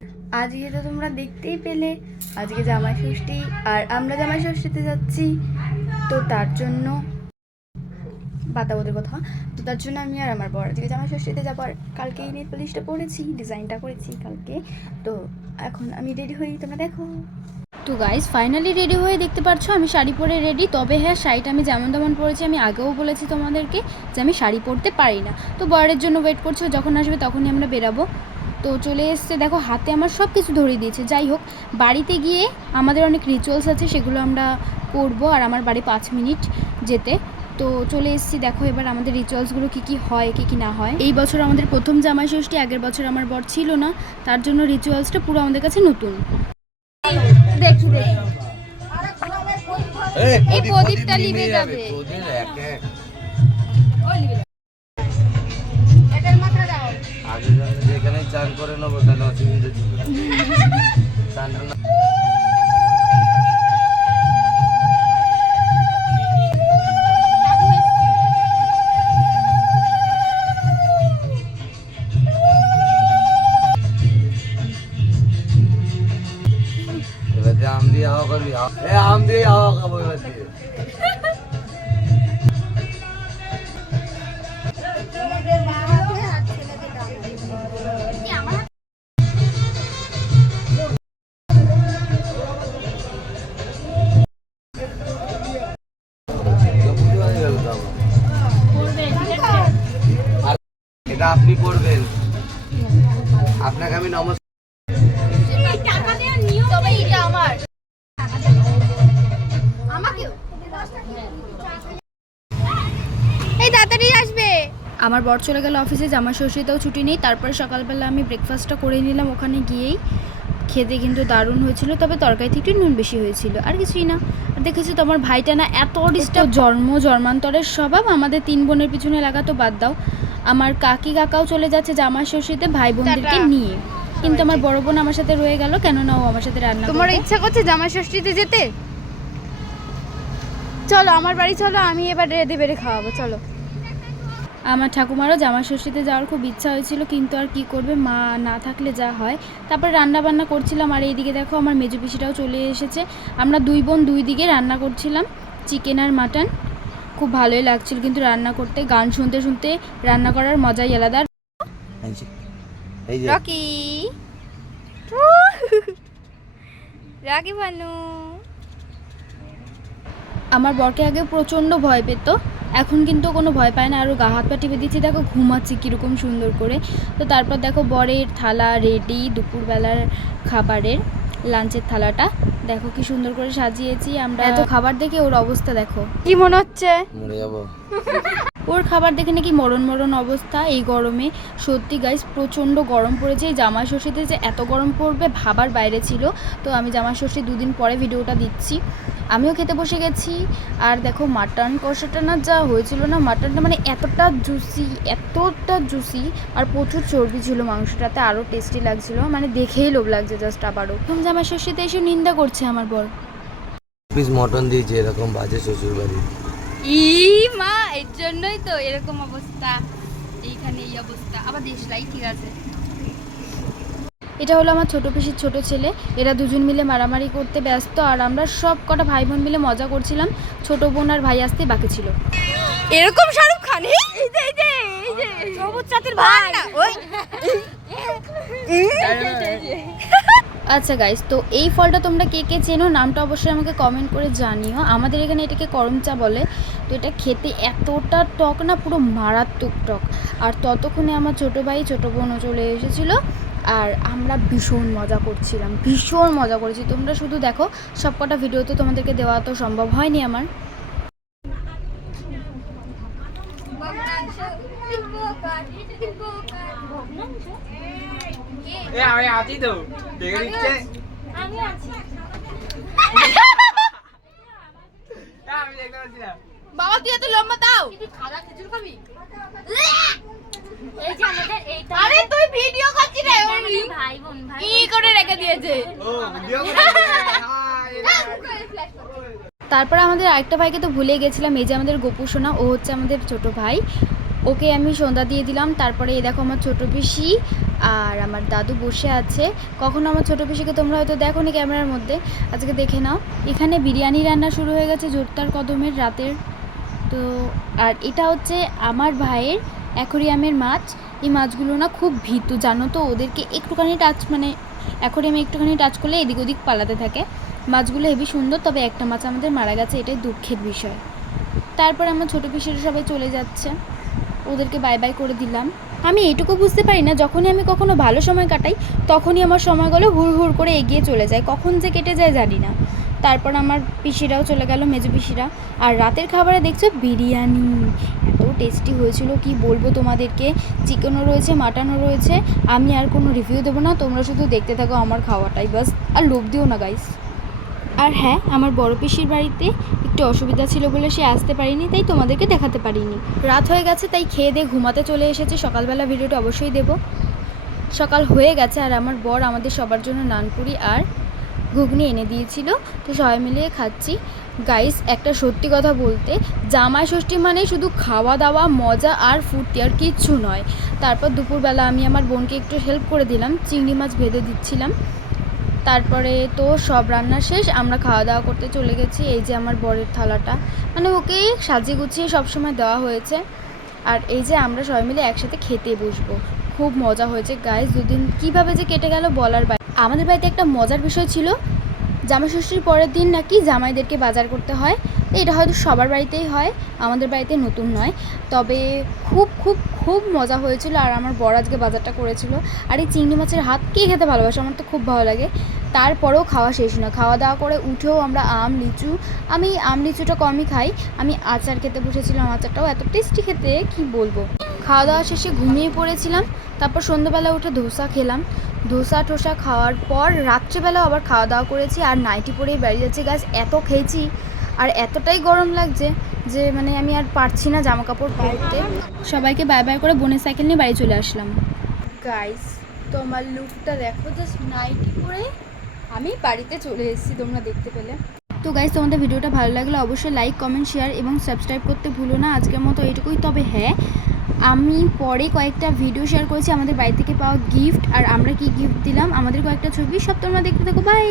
আজকে তো তোমরা দেখতেই পেলে, আজকে জামাই ষষ্ঠী আর আমরা জামাই ষষ্ঠীতে যাচ্ছি। তো তার জন্য বাতা ওদের কথা, তো তার জন্য আমি আর আমার বর আজকে জামাই ষষ্ঠীতে যাবো। আর কালকে এই নেল পলিশটা পরেছি, ডিজাইনটা করেছি কালকে। তো এখন আমি রেডি হই, তোমরা দেখো। তো গাইজ ফাইনালি রেডি হয়ে দেখতে পাচ্ছ আমি শাড়ি পরে রেডি। তবে হ্যাঁ, শাড়িটা আমি যেমন তেমন পরেছি। আমি আগেও বলেছি তোমাদেরকে যে আমি শাড়ি পরতে পারি না। তো বরের জন্য ওয়েট করছো, যখন আসবে তখনই আমরা বেরাবো। তো চলে এসছে, দেখো হাতে আমার সব কিছু ধরিয়ে দিয়েছে। যাই হোক, বাড়িতে গিয়ে আমাদের অনেক রিচুয়ালস আছে, সেগুলো আমরা করবো। আর আমার বাড়ি 5 মিনিট যেতে। তো চলে এসেছি, দেখো এবার আমাদের রিচুয়ালসগুলো কী কী হয়, কী কী না হয়। এই বছর আমাদের প্রথম জামাই ষষ্ঠী, আগের বছর আমার বর ছিল না, তার জন্য রিচুয়ালসটা পুরো আমাদের কাছে নতুন। দেখি এই প্রদীপটা লিবে যাবে। যেখানে চান করে নেবো কেন অসুবিধা ছিল। আম দিয়ে হাওয়া করবি, আম দিয়ে হাওয়া খাবো এবার দিয়ে। এটা আপনি করবেন, আপনাকে আমি নমস্কার। এই তাড়াতাড়ি আসবে। আমার বর চলে গেল অফিসে, জামাই ষষ্ঠীতেও ছুটি নেই। তারপরে সকালবেলা আমি ব্রেকফাস্টটা করে নিলাম ওখানে গিয়েই। খেতে কিন্তু দারুণ হয়েছিল, তবে তরকারিতে একটু নুন বেশি হয়েছিল, আর কিছুই না। আর দেখেছো তোমার ভাইটা না এত ডিস্টার্ব, জন্মান্তরের স্বভাব। আমাদের 3 বোনের পিছনে লাগা তো বাদ দাও, আমার কাকি কাকাও চলে যাচ্ছে জামাই ষষ্ঠীতে ভাই বোনদেরকে নিয়ে। কিন্তু আমার বড় বোন আমার সাথে রয়ে গেল, কেননা ও আমার সাথে রান্না। তোমার ইচ্ছা করছে জামাই ষষ্ঠীতে যেতে? চলো আমার বাড়ি চলো, আমি এবার রেঁধে বেড়ে খাওয়াবো, চলো। আমার ঠাকুমারও জামাই ষষ্ঠীতে যাওয়ার খুব ইচ্ছা হয়েছিল, কিন্তু আর কি করবে, মা না থাকলে যা হয়। তারপরে রান্না বান্না করছিলাম, আর এইদিকে দেখো আমার মেজো পিসিটাও চলে এসেছে। আমরা 2 বোন 2 দিকে রান্না করছিলাম, চিকেন আর মাটন। খুব ভালোই লাগছিল কিন্তু রান্না করতে, গান শুনতে শুনতে রান্না করার মজাই আলাদা। রকি রাকি বানু আমার বরকে আগে প্রচণ্ড ভয় পেত, এখন কিন্তু কোনো ভয় পায় না। আরও গা হাত পা টিপে দিচ্ছি, দেখো ঘুমাচ্ছি কীরকম সুন্দর করে। তো তারপর দেখো বরের থালা রেডি, দুপুরবেলার খাবারের লাঞ্চের থালাটা দেখো কি সুন্দর করে সাজিয়েছি আমরা। এত খাবার দেখে ওর অবস্থা দেখো, কি মনে হচ্ছে মরে যাবো। ওর খাবার দেখে নাকি মরণ মরণ অবস্থা এই গরমে। সত্যি গাইস প্রচণ্ড গরম পড়েছে। এই জামাই ষষ্ঠীতে যে এত গরম পড়বে ভাবার বাইরে ছিল। তো আমি জামাই ষষ্ঠী 2 দিন পরে ভিডিওটা দিচ্ছি। আমিও খেতে বসে গেছি। আর দেখো মাটন কষাটা না যা হয়েছিল না, মাটনটা মানে এতটা জুসি আর প্রচুর চর্বি ছিল মাংসটাতে, আরও টেস্টি লাগছিল, মানে দেখেই লোভ লাগছে জাস্ট আবারও। জামাই ষষ্ঠীতে এসে নিন্দা করছে আমার বর, পিস মটন দিয়েছে এরকম বাজে শ্বশুর বাড়ি। মা এর জন্যই তো এরকম অবস্থা, এইখানে এই অবস্থা। আবার দেশলাই ঠিক আছে। এটা হলো আমার ছোট পিসির ছোট ছেলে, এরা দুজন মিলে মারামারি করতে ব্যস্ত, আর আমরা সব কটা ভাই বোন মিলে মজা করছিলাম। ছোট বোন আর ভাই আসতে বাকি ছিল। এরকম শাহরুখ খান, এই যে সবুজ চাঁদের ভাই না ওই। আচ্ছা গাইস, তো এই ফলটা তোমরা কে কে চেনো নামটা অবশ্যই আমাকে কমেন্ট করে জানিও। আমাদের এখানে এটাকে করম চা বলে। তো এটা খেতে এতটা টক না, পুরো মারাত্মক টক। আর ততক্ষণে আমার ছোটো ভাই ছোটো বোনও চলে এসেছিলো, আর আমরা ভীষণ মজা করছিলাম, ভীষণ মজা করেছি। তোমরা শুধু দেখো, সবকটা ভিডিও তো তোমাদেরকে দেওয়া তো সম্ভব হয়নি আমার। আমি আছি তো, দেখে দিচ্ছে। আমি আছি, আমি দেখতে পাচ্ছি না। বাবা তুই এত লম্বা দাও, খাদা খেজুর খাবি? এই যে আমাদের এইটা, আরে তুই ভিডিও করছিস রে, ভাই বোন কি করে রেখে দিয়েছে। ও ভিডিও করে তারপর আমাদের আরেকটা ভাইকে তো ভুলে গেছিলাম, এই যে আমাদের গোপু সোনা, ও হচ্ছে আমাদের ছোট ভাই। ওকে আমি সন্ধ্যা দিয়ে দিলাম। তারপরে এই দেখো আমার ছোট পিসি আর আমার দাদু বসে আছে। কখনো আমার ছোটো পিসিকে তোমরা হয়তো দেখো নি ক্যামেরার মধ্যে, আজকে দেখে নাও। এখানে বিরিয়ানি রান্না শুরু হয়ে গেছে জোরদার কদমের রাতের। তো আর এটা হচ্ছে আমার ভাইয়ের অ্যাকোরিয়ামের মাছ। এই মাছগুলো না খুব ভীতু জানো তো, ওদেরকে একটুখানি টাচ মানে অ্যাকোরিয়ামে একটুখানি টাচ করলে এদিক ওদিক পালাতে থাকে। মাছগুলো হেবি সুন্দর, তবে একটা মাছ আমাদের মারা গেছে, এটাই দুঃখের বিষয়। তারপর আমার ছোটো পিসিরা সবাই চলে যাচ্ছে, ওদেরকে বাই বাই করে দিলাম। আমি এইটুকু বুঝতে পারি না, যখনই আমি কখনো ভালো সময় কাটাই তখনই আমার সময়গুলো হুড় হুড় করে এগিয়ে চলে যায়, কখন যে কেটে যায় জানি না। তারপর আমার পিসিরাও চলে গেল, মেজো পিসিরা। আর রাতের খাবারে দেখছো বিরিয়ানি এত টেস্টি হয়েছিল কি বলবো তোমাদেরকে। চিকেনও রয়েছে, মাটনও রয়েছে। আমি আর কোনো রিভিউ দেবো না, তোমরা শুধু দেখতে থাকো আমার খাওয়াটাই বাস, আর লোভ দিও না গাইস। আর হ্যাঁ, আমার বড় পিসির বাড়িতে একটু অসুবিধা ছিল বলে সে আসতে পারিনি, তাই তোমাদেরকে দেখাতে পারিনি। রাত হয়ে গেছে তাই খেয়ে দিয়ে ঘুমাতে চলে এসেছি। সকালবেলা ভিডিওটা অবশ্যই দেব। সকাল হয়ে গেছে আর আমার বর আমাদের সবার জন্য নানপুরি আর ঘুগনি এনে দিয়েছিল, তো সবাই মিলিয়ে খাচ্ছি। গাইস, একটা সত্যি কথা বলতে, জামাই ষষ্ঠী মানে শুধু খাওয়া দাওয়া মজা আর ফুর্তি, আর কিচ্ছু নয়। তারপর দুপুরবেলা আমি আমার বোনকে একটু হেল্প করে দিলাম, চিংড়ি মাছ ভেজে দিচ্ছিলাম। তারপরে তো সব রান্না শেষ, আমরা খাওয়া দাওয়া করতে চলে গেছি। এই যে আমার বরের থালাটা, মানে ওকে সাজিয়ে গুছিয়ে সবসময় দেওয়া হয়েছে। আর এই যে আমরা সবাই মিলে একসাথে খেতে বসবো, খুব মজা হয়েছে গাইস। দুদিন কীভাবে যে কেটে গেল বলার বাইরে। আমাদের বাড়িতে একটা মজার বিষয় ছিল, জামাই ষষ্ঠীর পরের দিন নাকি জামাইদেরকে বাজার করতে হয়। এটা হয়তো সবার বাড়িতেই হয়, আমাদের বাড়িতে নতুন নয়। তবে খুব খুব খুব মজা হয়েছিল, আর আমার বর আজকে বাজারটা করেছিল। আর এই চিংড়ি মাছের হাত কে খেতে ভালোবাসে, আমার তো খুব ভালো লাগে। তারপরেও খাওয়া শেষ না, খাওয়া দাওয়া করে উঠেও আমরা আম লিচু, আমি আম লিচুটা কমই খাই, আমি আচার খেতে বসেছিলাম। আচারটাও এত টেস্টি খেতে কি বলবো। খাওয়া দাওয়া শেষে ঘুমিয়ে পড়েছিলাম। তারপর সন্ধ্যাবেলা উঠে ধোসা খেলাম। ধোসা টোসা খাওয়ার পর রাত্রেবেলাও আবার খাওয়া দাওয়া করেছি, আর নাইটি পরেই বাড়ি যাচ্ছি গাছ। এত খেয়েছি আর এতটাই গরম লাগছে যে মানে আমি আর পারছি না জামা কাপড় পরতে। সবাইকে বাই বাই করে বোনের সাইকেল নিয়ে বাড়ি চলে আসলাম। গাইস, তোমার লুকটা দেখো, জাস্ট নাইটি পরে আমি বাড়িতে চলে এসেছি, তোমরা দেখতে পেলে। তো গাইস, তোমাদের ভিডিওটা ভালো লাগলে অবশ্যই লাইক কমেন্ট শেয়ার এবং সাবস্ক্রাইব করতে ভুলো না। আজকের মতো এইটুকুই। তবে হ্যাঁ, আমি পরে কয়েকটা ভিডিও শেয়ার করেছি আমাদের বাড়ি থেকে পাওয়া গিফট, আর আমরা কি গিফট দিলাম, আমাদের কয়েকটা ছবি, সব তোমরা দেখতে থাকো। বাই।